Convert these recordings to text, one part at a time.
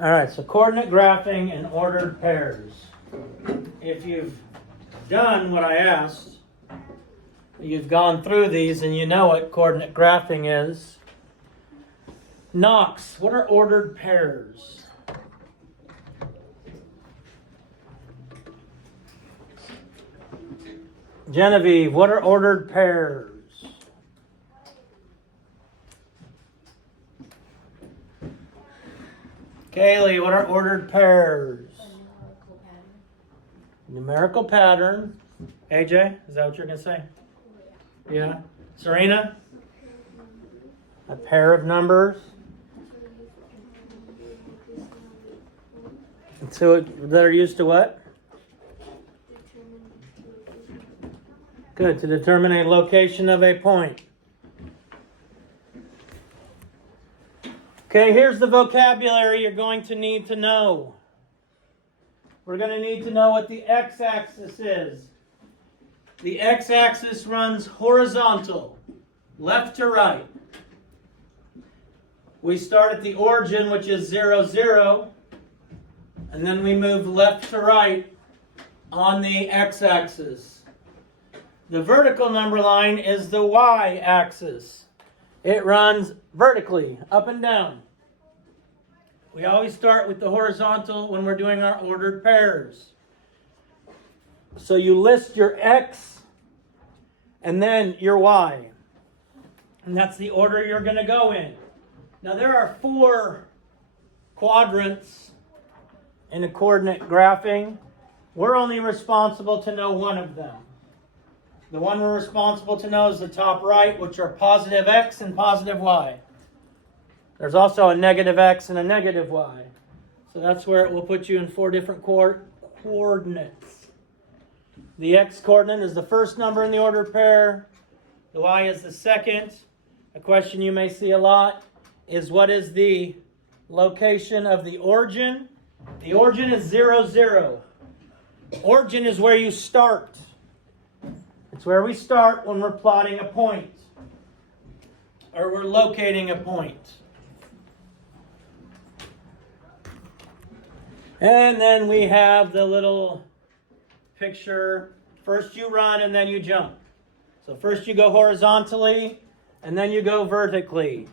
All right, so coordinate graphing and ordered pairs. If you've done what I asked, you've gone through these and you know what coordinate graphing is. Knox, what are ordered pairs? Genevieve, what are ordered pairs? Kaylee, what are ordered pairs? Numerical pattern. AJ, is that what you're going to say? Yeah. Serena? A pair of numbers. And so that are used to what? Good, to determine a location of a point. Okay, here's the vocabulary you're going to need to know. We're going to need to know what the x-axis is. The x-axis runs horizontal, left to right. We start at the origin, which is 0, 0, and then we move left to right on the x-axis. The vertical number line is the y-axis. It runs vertically, up and down. We always start with the horizontal when we're doing our ordered pairs. So you list your x and then your y. And that's the order you're going to go in. Now there are 4 quadrants in a coordinate graphing. We're only responsible to know one of them. The one we're responsible to know is the top right, which are positive x and positive y. There's also a negative x and a negative y. So that's where it will put you in 4 different coordinates. The x coordinate is the first number in the ordered pair. The y is the second. A question you may see a lot is, what is the location of the origin? The origin is 0, 0. Origin is where you start. It's where we start when we're plotting a point or we're locating a point. And then we have the little picture. First you run and then you jump. So first you go horizontally and then you go vertically.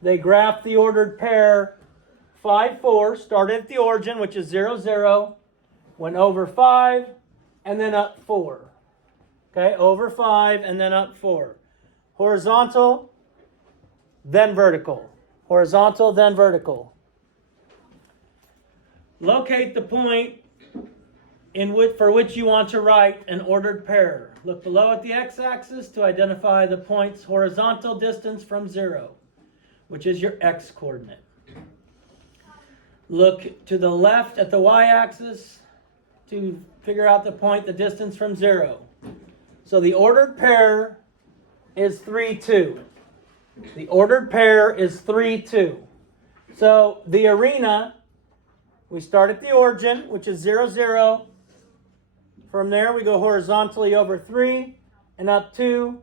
They graph the ordered pair 5, 4, started at the origin, which is 0, 0, went over 5 and then up 4. Okay, over 5 and then up 4. Horizontal, then vertical. Horizontal, then vertical. Locate the point for which you want to write an ordered pair. Look below at the x-axis to identify the point's horizontal distance from 0, which is your x-coordinate. Look to the left at the y-axis to figure out the distance from 0. So the ordered pair is 3, 2. The ordered pair is 3, 2. So the arena, we start at the origin, which is 0, 0. From there we go horizontally over 3 and up 2.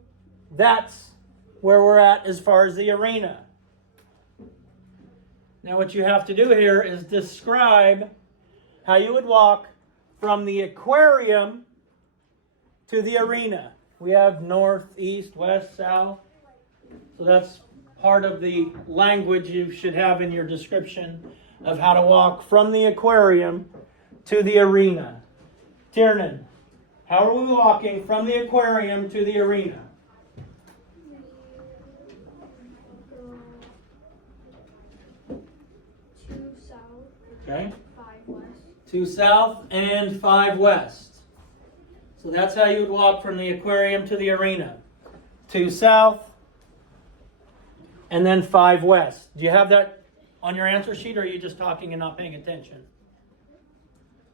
That's where we're at as far as the arena. Now what you have to do here is describe how you would walk from the aquarium to the arena. We have north, east, west, south. So that's part of the language you should have in your description of how to walk from the aquarium to the arena. Tiernan, how are we walking from the aquarium to the arena? 2 south. Okay. 5 west. 2 south and 5 west. So that's how you would walk from the aquarium to the arena. 2 south and then 5 west. Do you have that on your answer sheet, or are you just talking and not paying attention?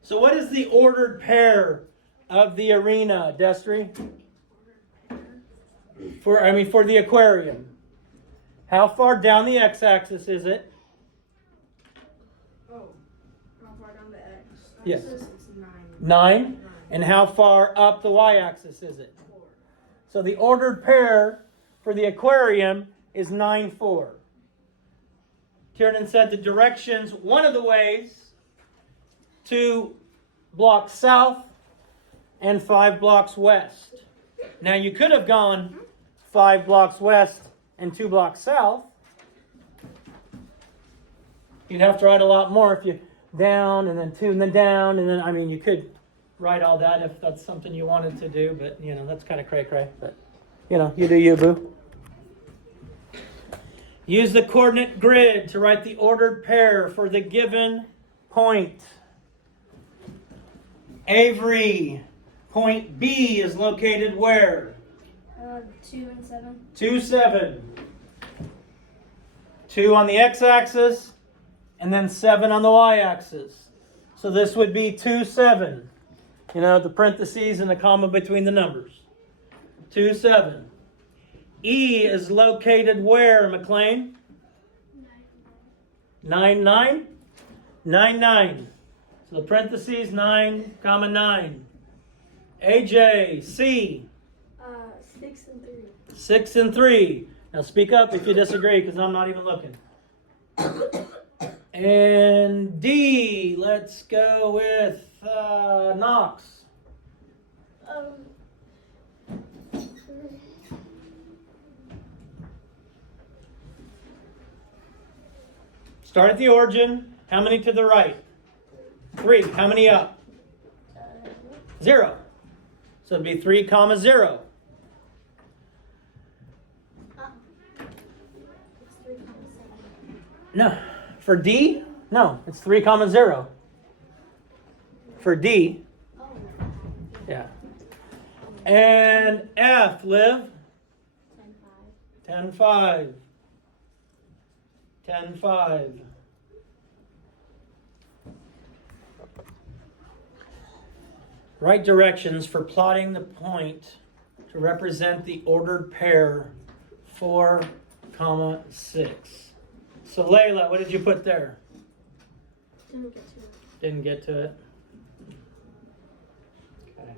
So what is the ordered pair of the arena, Destry? For the aquarium. How far down the x-axis is it? Oh, how far down the x? Yes. It's 9. 9. And how far up the y-axis is it? 4. So the ordered pair for the aquarium is 9, 4. Kiernan said the directions, one of the ways, 2 blocks south and 5 blocks west. Now you could have gone 5 blocks west and 2 blocks south. You'd have to write a lot more if you down and then 2 and then down and then, I mean, you could write all that if that's something you wanted to do, but you know, that's kind of cray-cray, but you know, you do you, boo. Use the coordinate grid to write the ordered pair for the given point. Avery, point B is located where? 2 and 7. 2, 7. 2 on the x-axis, and then 7 on the y-axis. So this would be 2, 7. You know, the parentheses and the comma between the numbers. 2, 7. E is located where, McLean? 9, 9? 9, 9. So the parentheses, 9, comma 9. AJ, C. 6 and 3. 6 and 3. Now speak up if you disagree, because I'm not even looking. And D, let's go with Knox. Start at the origin. How many to the right? 3. How many up? 0. So it'd be 3, comma 0. It's 3, 7. No. For D? No, it's 3, comma 0. For D. Oh. Yeah. And F, Liv? 10, 5. 10, 5. 10, 5. Write directions for plotting the point to represent the ordered pair 4, comma 6. So Layla, what did you put there? Didn't get to it. Didn't get to it. Okay.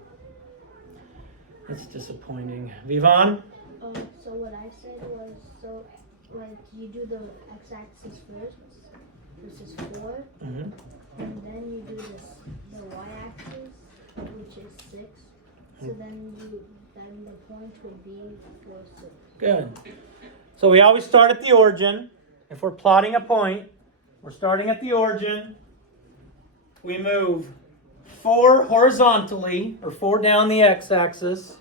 That's disappointing. Vivon? So what I said was, so like you do the x-axis first, which is 4, Mm-hmm. and then you do the y-axis, which is 6. So then the point would be 4, 6. Good. So we always start at the origin. If we're plotting a point, we're starting at the origin. We move 4 horizontally, or 4 down the x-axis.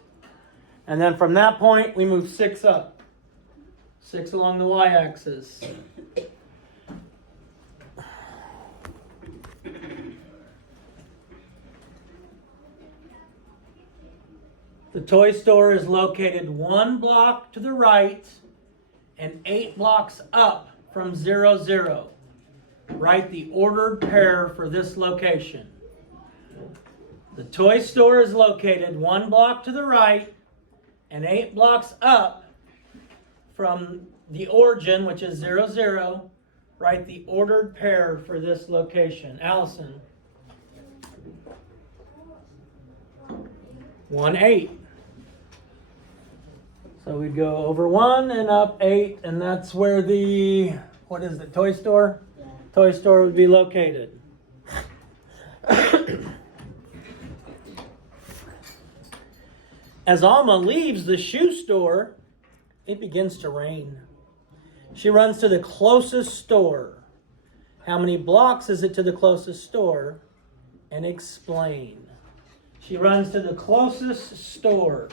And then from that point, we move 6 up. 6 along the y-axis. The toy store is located 1 block to the right and 8 blocks up from 0, 0. Write the ordered pair for this location. The toy store is located 1 block to the right and 8 blocks up from the origin, which is 0, 0. Write the ordered pair for this location. Allison. 1, 8. So we'd go over 1 and up 8, and that's where the, what is it, toy store? Yeah. Toy store would be located. As Alma leaves the shoe store, it begins to rain. She runs to the closest store. How many blocks is it to the closest store? And explain. She runs to the closest store.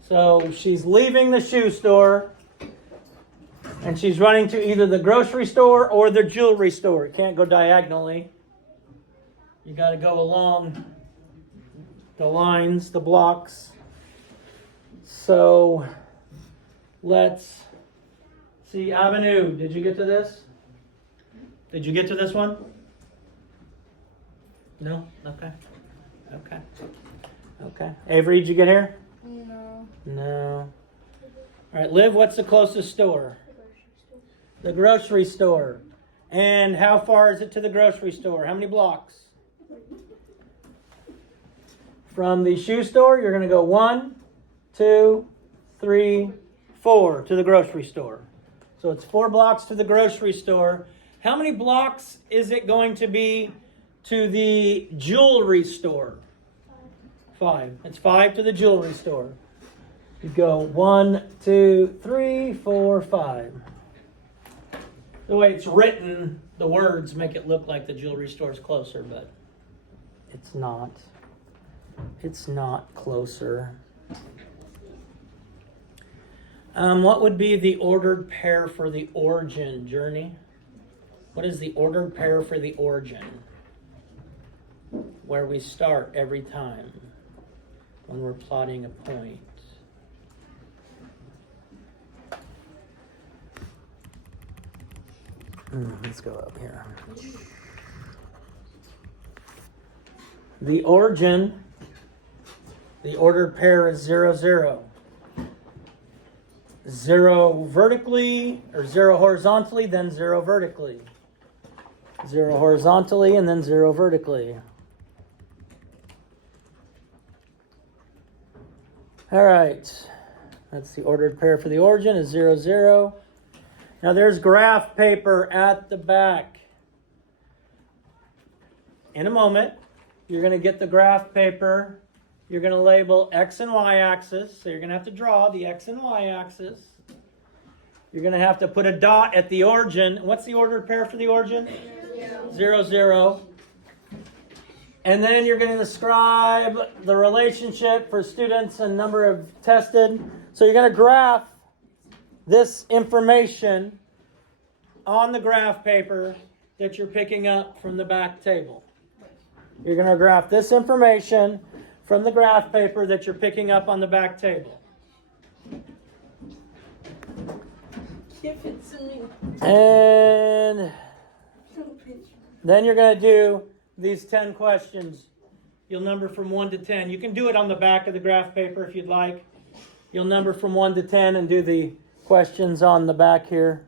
So she's leaving the shoe store, and she's running to either the grocery store or the jewelry store. You can't go diagonally. You got to go along the lines, the blocks. So let's see. Avenue, did you get to this? Did you get to this one? No? Okay. Okay. Okay. Avery, did you get here? No. No. All right, Liv, what's the closest store? The grocery store. And how far is it to the grocery store? How many blocks? From the shoe store, you're going to go 1, 2, 3, 4 to the grocery store. So it's 4 blocks to the grocery store. How many blocks is it going to be to the jewelry store? 5. It's 5 to the jewelry store. You go 1, 2, 3, 4, 5. The way it's written, the words make it look like the jewelry store is closer, but it's not. It's not closer. What would be the ordered pair for the origin, Journey? What is the ordered pair for the origin? Where we start every time when we're plotting a point. Let's go up here. The origin, the ordered pair is 0, 0. 0 vertically, or 0 horizontally, then 0 vertically. 0 horizontally, and then 0 vertically. All right. That's the ordered pair for the origin is 0, 0. Now there's graph paper at the back. In a moment, you're going to get the graph paper. You're going to label X and Y axis. So you're going to have to draw the X and Y axis. You're going to have to put a dot at the origin. What's the ordered pair for the origin? 0, 0. And then you're going to describe the relationship for students and number of tested. So you're going to graph this information on the graph paper that you're picking up from the back table. You're going to graph this information from the graph paper that you're picking up on the back table. Give it to me. And then you're going to do these 10 questions. You'll number from 1 to 10. You can do it on the back of the graph paper if you'd like. You'll number from 1 to 10 and do the questions on the back here.